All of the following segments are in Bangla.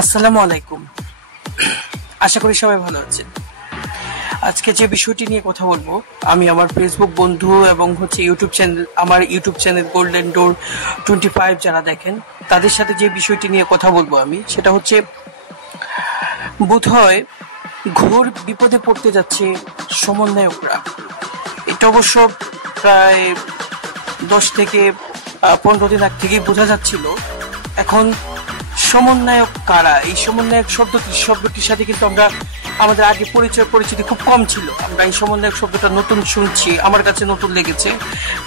আসসালামু আলাইকুম। আশা করি সবাই ভালো আছেন। আজকে যে বিষয়টি নিয়ে কথা বলবো, আমি আমার ফেসবুক বন্ধু এবং আমার ইউটিউব চ্যানেল গোল্ডেন ডোর 25 যারা দেখেন তাদের সাথে যে বিষয়টি নিয়ে কথা বলবো আমি, সেটা হচ্ছে বোধহয় ঘোর বিপদে পড়তে যাচ্ছে সমন্বয়করা। এটা অবশ্য প্রায় 10 থেকে 15 দিন আগ থেকেই বোঝা যাচ্ছিল। এখন সমন্বয়ক কারা? এই সমন্বয়ক শব্দটির সাথে কিন্তু আমরা আমাদের আগে পরিচিতি খুব কম ছিল। আমরা এই সমন্বয়ক শব্দটা নতুন শুনছি, আমার কাছে নতুন লেগেছে।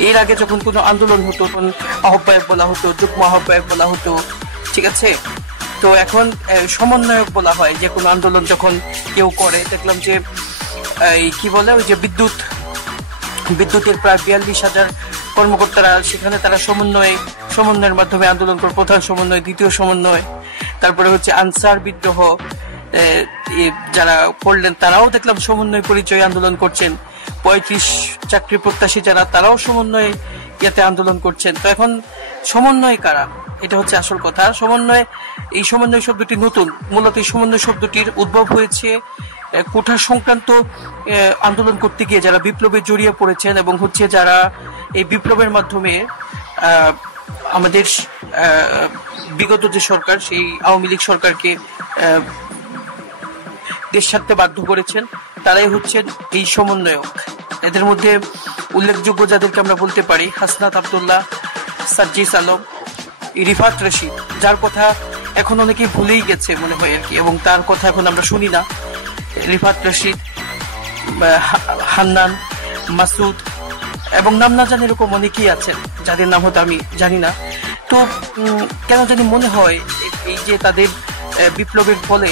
এর আগে যখন কোনো আন্দোলন হতো তখন আহ্বায়ক বলা হতো, যুগ্ম আহ্বায়ক বলা হতো, ঠিক আছে। তো এখন সমন্বয়ক বলা হয় যে কোনো আন্দোলন যখন কেউ করে। দেখলাম যে এই কি বলে, ওই যে বিদ্যুতের প্রায় 42,000 কর্মকর্তারা সেখানে, তারা সমন্বয়ের মাধ্যমে আন্দোলন করে। প্রধান সমন্বয়, দ্বিতীয় সমন্বয়, তারপরে হচ্ছে আনসার বিদ্রোহ যারা করলেন তারাও দেখলাম সমন্বয় পরিচয় আন্দোলন করছেন। 35 চাকরি প্রত্যাশী যারা, তারাও সমন্বয় ইয়াতে আন্দোলন করছেন। তো এখন সমন্বয় কারা, এটা হচ্ছে আসল কথা। এই সমন্বয় শব্দটি নতুন। মূলত এই সমন্বয় শব্দটির উদ্ভব হয়েছে কোঠা সংক্রান্ত আন্দোলন করতে গিয়ে যারা বিপ্লবে জড়িয়ে পড়েছেন, এবং হচ্ছে যারা এই বিপ্লবের মাধ্যমে আমাদের বিগত যে সরকার, সেই আওয়ামী লীগ সরকারকে দেশ ছাড়তে বাধ্য করেছেন, তারাই হচ্ছেন এই সমন্বয়ক। এদের মধ্যে উল্লেখযোগ্য যাদেরকে আমরা বলতে পারি, হাসনাত আব্দুল্লাহ, সার্জিস আলম, রিফাত রশিদ, যার কথা এখন অনেকেই ভুলেই গেছে মনে হয় আর কি, এবং তার কথা এখন আমরা শুনি না। রিফাত রশিদ, হান্নান, মাসুদ, এবং নাম না জানি এরকম অনেকেই আছেন যাদের নাম হয়তো আমি জানি না। তো কেন জানি মনে হয় এই যে তাদের বিপ্লবের ফলে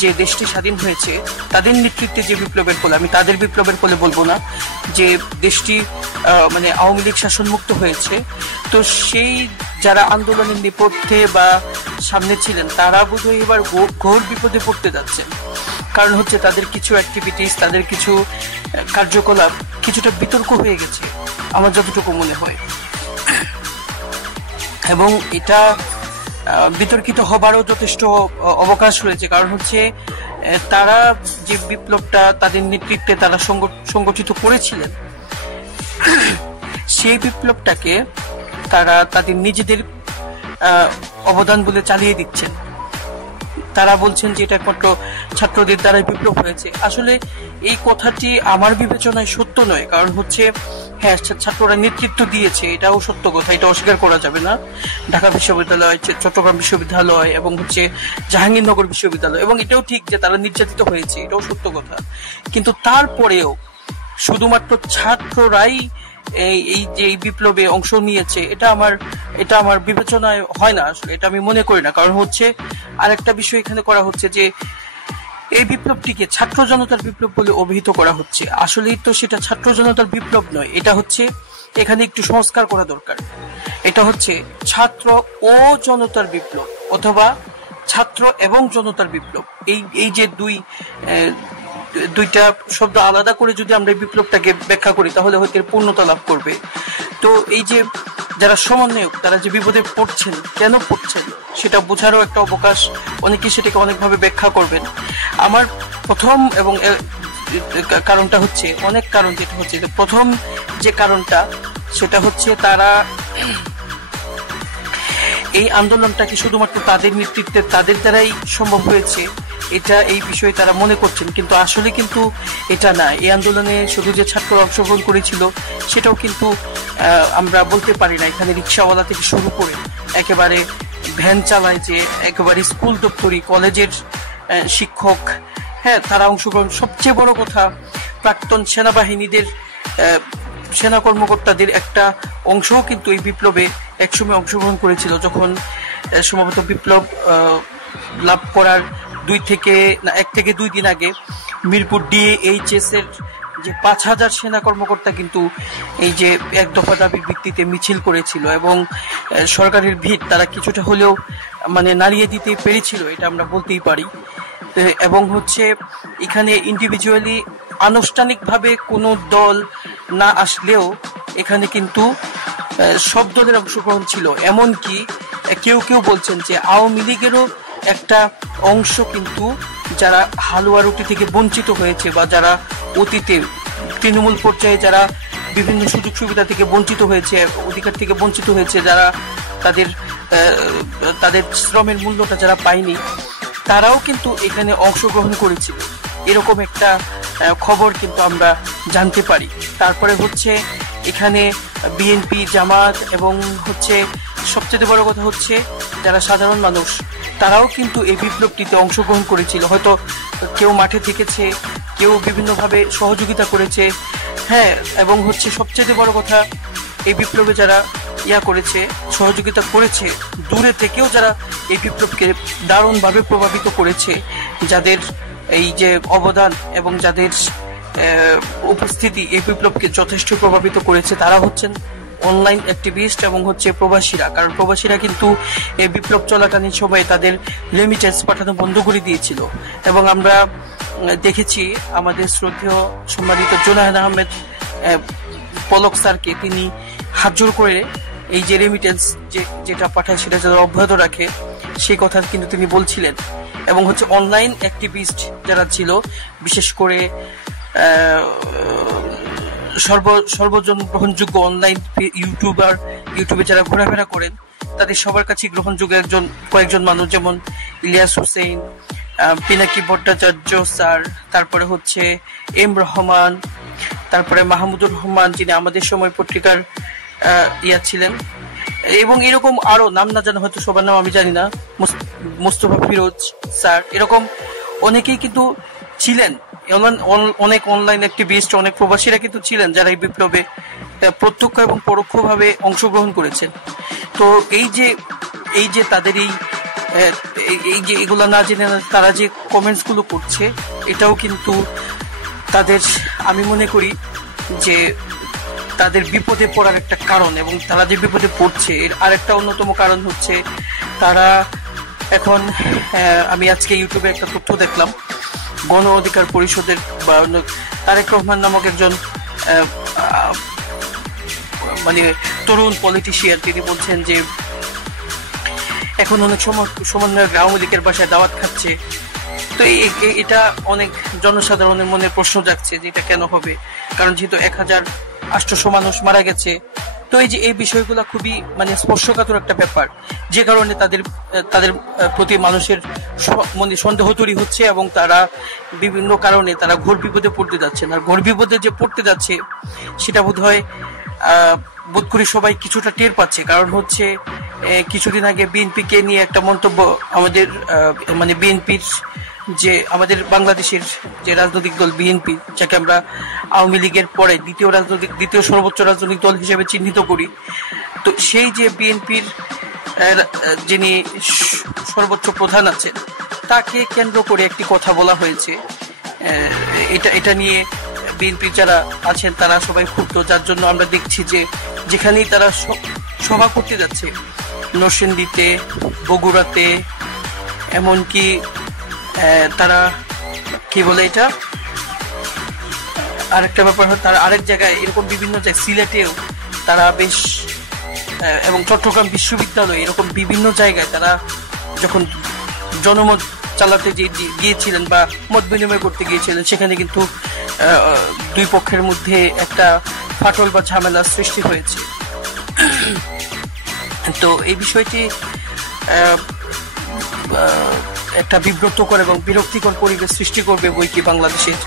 যে দেশটি স্বাধীন হয়েছে, তাদের নেতৃত্বে যে বিপ্লবের ফলে, আমি তাদের বিপ্লবের ফলে বলবো না, যে দেশটি মানে আওয়ামী লীগ শাসন মুক্ত হয়েছে, তো সেই যারা আন্দোলনের নেপথ্যে বা সামনে ছিলেন তারা বোধহয় এবার ঘোর বিপদে পড়তে যাচ্ছেন। কারণ হচ্ছে তাদের কিছু অ্যাক্টিভিটিস, তাদের কিছু কার্যকলাপ কিছুটা বিতর্ক হয়ে গেছে আমার যতটুকু মনে হয়, এবং এটা বিতর্কিত হবারও যথেষ্ট অবকাশ রয়েছে। কারণ হচ্ছে তারা যে বিপ্লবটা তাদের নেতৃত্বে তারা সংগঠিত করেছিলেন, সেই বিপ্লবটাকে তারা তাদের নিজেদের অবদান বলে চালিয়ে দিচ্ছেন। তারা বলছেন যে এটা একমাত্র ছাত্রদের দ্বারাই বিপ্লব হয়েছে। আসলে এই কথাটি আমার বিবেচনায় সত্য নয়। কারণ হচ্ছে হ্যাঁ, ছাত্ররা নেতৃত্ব দিয়েছে, এটাও সত্য কথা, এটা অস্বীকার করা যাবে না। ঢাকা বিশ্ববিদ্যালয়, চট্টগ্রাম বিশ্ববিদ্যালয়, এবং হচ্ছে জাহাঙ্গীরনগর বিশ্ববিদ্যালয়, এবং এটাও ঠিক যে তারা নির্যাতিত হয়েছে, এটাও সত্য কথা। কিন্তু তারপরেও শুধুমাত্র ছাত্ররাই এই যে এই বিপ্লবে অংশ নিয়েছে, এটা আমার বিবেচনায় হয় না। আসলে এটা আমি মনে করি না। কারণ হচ্ছে আরেকটা বিষয় এখানে করা হচ্ছে যে এই বিপ্লবটিকে ছাত্র জনতার বিপ্লব বলে অভিহিত করা হচ্ছে। আসলেই তো সেটা ছাত্র জনতার বিপ্লব নয়। এটা হচ্ছে, এখানে একটু সংস্কার করা দরকার। এটা হচ্ছে ছাত্র ও জনতার বিপ্লব, অথবা ছাত্র এবং জনতার বিপ্লব। এই যে দুইটা শব্দ আলাদা করে যদি আমরা এই বিপ্লবটাকে ব্যাখ্যা করি, তাহলে হয়তো পূর্ণতা লাভ করবে। তো এই যে যারা সমন্বয়ক, তারা যে বিপদে পড়ছেন, কেন পড়ছেন, সেটা বোঝারও একটা অবকাশ। অনেকে সেটাকে অনেকভাবে ব্যাখ্যা করবেন। আমার প্রথম এবং কারণটা হচ্ছে, অনেক কারণ, যেটা হচ্ছে প্রথম যে কারণটা, সেটা হচ্ছে তারা এই আন্দোলনটাকে শুধুমাত্র তাদের নেতৃত্বে, তাদের দ্বারাই সম্ভব হয়েছে, এই বিষয়ে তারা মনে করছেন। কিন্তু আসলে কিন্তু এটা না। এই আন্দোলনে শুধু যে ছাত্ররা অংশগ্রহণ করেছিল সেটাও কিন্তু আমরা বলতে পারি না। এখানে রিক্সাওয়ালা থেকে শুরু করে একেবারে ভ্যান চালায়, যে একেবারে স্কুল দপ্তরি, কলেজের শিক্ষক, হ্যাঁ, তারা অংশগ্রহণ। সবচেয়ে বড় কথা, প্রাক্তন সেনাবাহিনীদের সেনা কর্মকর্তাদের একটা অংশও কিন্তু এই বিপ্লবে একসময় অংশগ্রহণ করেছিল, যখন সম্ভবত বিপ্লব লাভ করার 1 থেকে 2 দিন আগে মিরপুর DAHS এর যে 5,000 সেনা কর্মকর্তা কিন্তু এই যে এক দফা দাবির ভিত্তিতে মিছিল করেছিল, এবং সরকারের ভিত তারা কিছুটা হলেও মানে নাড়িয়ে দিতে পেরেছিল, এটা আমরা বলতেই পারি। এবং হচ্ছে এখানে ইন্ডিভিজুয়ালি আনুষ্ঠানিকভাবে কোনো দল না আসলেও এখানে কিন্তু সব দলের অংশগ্রহণ ছিল। এমনকি কেউ বলছেন যে আওয়ামী লীগেরও একটা অংশ কিন্তু যারা হালুয়া রুটি থেকে বঞ্চিত হয়েছে বা যারা অতীতে তৃণমূল পর্যায়ে যারা বিভিন্ন সুযোগ সুবিধা থেকে বঞ্চিত হয়েছে, অধিকার থেকে বঞ্চিত হয়েছে, যারা তাদের শ্রমের মূল্যটা যারা পায়নি, তারাও কিন্তু এখানে অংশগ্রহণ করেছিল, এরকম একটা খবর কিন্তু আমরা জানতে পারি। তারপরে হচ্ছে এখানে বিএনপি, জামাত এবং হচ্ছে সবচেয়ে বড় কথা হচ্ছে যারা সাধারণ মানুষ, তারাও কিন্তু এই বিপ্লবটিতে অংশগ্রহণ করেছিল। হয়তো কেউ মাঠে থেকেছে, কেউ বিভিন্নভাবে সহযোগিতা করেছে, হ্যাঁ, এবং হচ্ছে সবচেয়ে বড় কথা এই বিপ্লবে যারা করেছে, সহযোগিতা করেছে, দূরে থেকেও যারা এই বিপ্লবকে দারুণভাবে প্রভাবিত করেছে, যাদের এই যে অবদান এবং যাদের উপস্থিতি এই বিপ্লবকে যথেষ্ট প্রভাবিত করেছে, তারা হচ্ছেন অনলাইন অ্যাক্টিভিস্ট এবং হচ্ছে প্রবাসীরা। কারণ প্রবাসীরা কিন্তু এই বিপ্লব চলাকালীন সময়ে তাদের রেমিটেন্স পাঠানো বন্ধ করে দিয়েছিল, এবং আমরা দেখেছি আমাদের শ্রদ্ধেয় সম্মানিত জুনায়েদ আহমেদ পলক স্যারকে, তিনি হাত জোর করে এই যে রেমিটেন্স যেটা পাঠায় সেটা যারা অব্যাহত রাখে সেই কথা কিন্তু তিনি বলছিলেন। এবং হচ্ছে অনলাইন অ্যাক্টিভিস্ট যারা ছিল, বিশেষ করে সর্বজন গ্রহণযোগ্য অনলাইন ইউটিউবে যারা ঘোরাফেরা করেন, তাদের সবার কাছে গ্রহণযোগ্য কয়েকজন মানুষ, যেমন ইলিয়াস হোসেন, পিনাকি ভট্টাচার্য স্যার, তারপরে হচ্ছে এম রহমান, তারপরে মাহমুদুর রহমান যিনি আমাদের সময় পত্রিকার ছিলেন, এবং এরকম আরো নাম না জানা, হয়তো সবার নাম আমি জানি না, মোস্তফা ফিরোজ স্যার, এরকম অনেকেই কিন্তু ছিলেন, অনেক অনলাইন অ্যাক্টিভিস্ট, অনেক প্রবাসীরা কিন্তু ছিলেন যারা এই বিপ্লবে প্রত্যক্ষ এবং পরোক্ষভাবে অংশগ্রহণ করেছেন। তো এই যে তাদের এই যে এগুলা না জেনে তারা যে কমেন্টস গুলো করছে, এটাও কিন্তু তাদের, আমি মনে করি যে তাদের বিপদে পড়ার একটা কারণ। এবং তারা যে বিপদে পড়ছে এর আরেকটা অন্যতম কারণ হচ্ছে তারা এখন, আমি আজকে ইউটিউবে একটা তথ্য দেখলাম, গণ অধিকার পরিষদের বা তারেক রহমান নামক একজন মানে তরুণ পলিটিশিয়ান, তিনি বলছেন যে এখন অনেক সমন্বয়ক আওয়ামী লীগের বাসায় দাওয়াত খাচ্ছে। তো এটা অনেক জনসাধারণের মনে প্রশ্ন জাগছে যে এটা কেন হবে, কারণ যেহেতু 1800 মানুষ মারা গেছে। তো এই বিষয়গুলো খুবই মানে স্পর্শকাতর একটা ব্যাপার, যে কারণে তাদের প্রতি মানুষের মনে সন্দেহ তৈরি হচ্ছে, এবং তারা বিভিন্ন কারণে তারা ঘোর বিপদে পড়তে যাচ্ছেন। আর ঘোর বিপদে যে পড়তে যাচ্ছে সেটা বোধ করি সবাই কিছুটা টের পাচ্ছে। কারণ হচ্ছে কিছুদিন আগে বিএনপিকে নিয়ে একটা মন্তব্য আমাদের মানে বিএনপির যে আমাদের বাংলাদেশের যে রাজনৈতিক দল বিএনপি, যাকে আমরা আওয়ামী লীগের পরে দ্বিতীয় সর্বোচ্চ রাজনৈতিক দল হিসেবে চিহ্নিত করি, তো সেই যে বিএনপির যিনি সর্বোচ্চ প্রধান আছেন, তাকে কেন্দ্র করে একটি কথা বলা হয়েছে। এটা নিয়ে বিএনপির যারা আছেন তারা সবাই ক্ষুব্ধ, যার জন্য আমরা দেখছি যে যেখানেই তারা সভা করতে যাচ্ছে, নরসিংদীতে, বগুড়াতে, এমনকি তারা কি বলে এটা আরেকটা ব্যাপার, তারা আরেক জায়গায় এরকম বিভিন্ন জায়গায়, সিলেটেও তারা বেশ, এবং চট্টগ্রাম বিশ্ববিদ্যালয়, এরকম বিভিন্ন জায়গায় তারা যখন জনমত চালাতে গিয়েছিলেন বা মত বিনিময় করতে গিয়েছিলেন, সেখানে কিন্তু দুই পক্ষের মধ্যে একটা ফাটল বা ঝামেলার সৃষ্টি হয়েছে। তো এই বিষয়টি একটা বিব্রতকর এবং বিরক্তিকর পরিবেশ সৃষ্টি করবে বইকি বাংলাদেশের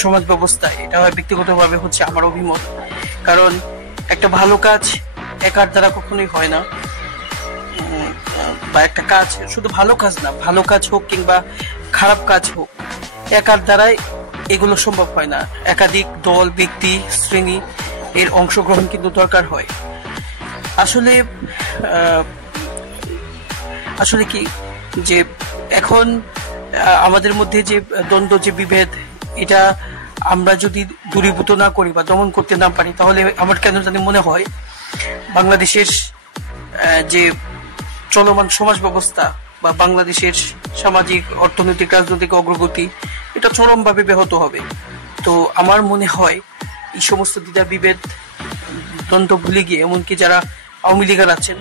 সমাজ ব্যবস্থায়। এটা ব্যক্তিগতভাবে হচ্ছে আমার অভিমত। কারণ একটা ভালো কাজ একার দ্বারা কখনোই হয় না, বা একটা কাজ শুধু ভালো কাজ না, ভালো কাজ হোক কিংবা খারাপ কাজ হোক, একার দ্বারাই এগুলো সম্ভব হয় না। একাধিক দল, ব্যক্তি, শ্রেণী এর অংশগ্রহণ কিন্তু দরকার হয়। আসলে কি যে এখন আমাদের মধ্যে যে দ্বন্দ্ব, যে বিভেদ, এটা আমরা যদি দূরীভূত না করি বা দমন করতে না পারি, তাহলে আমার কেন জানি মনে হয় বাংলাদেশের যে চলমান সমাজ ব্যবস্থা বা বাংলাদেশের সামাজিক, অর্থনৈতিক, রাজনৈতিক অগ্রগতি, এটা চরমভাবে ব্যাহত হবে। তো আমার মনে হয় এই সমস্ত দ্বিধা বিভেদ, দ্বন্দ্ব ভুলে গিয়ে, এমনকি যারা আওয়ামী লীগের আছেন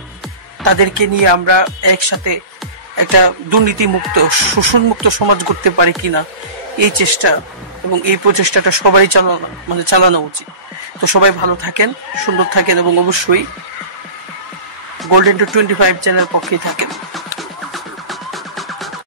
তাদেরকে নিয়ে আমরা একসাথে একটা দুর্নীতিমুক্ত শোষণমুক্ত সমাজ করতে পারি কিনা, এই চেষ্টা এবং এই প্রচেষ্টাটা সবাই চালানো উচিত। তো সবাই ভালো থাকেন, সুন্দর থাকেন এবং অবশ্যই গোল্ডেন টু 25 চ্যানেল পক্ষেই থাকেন।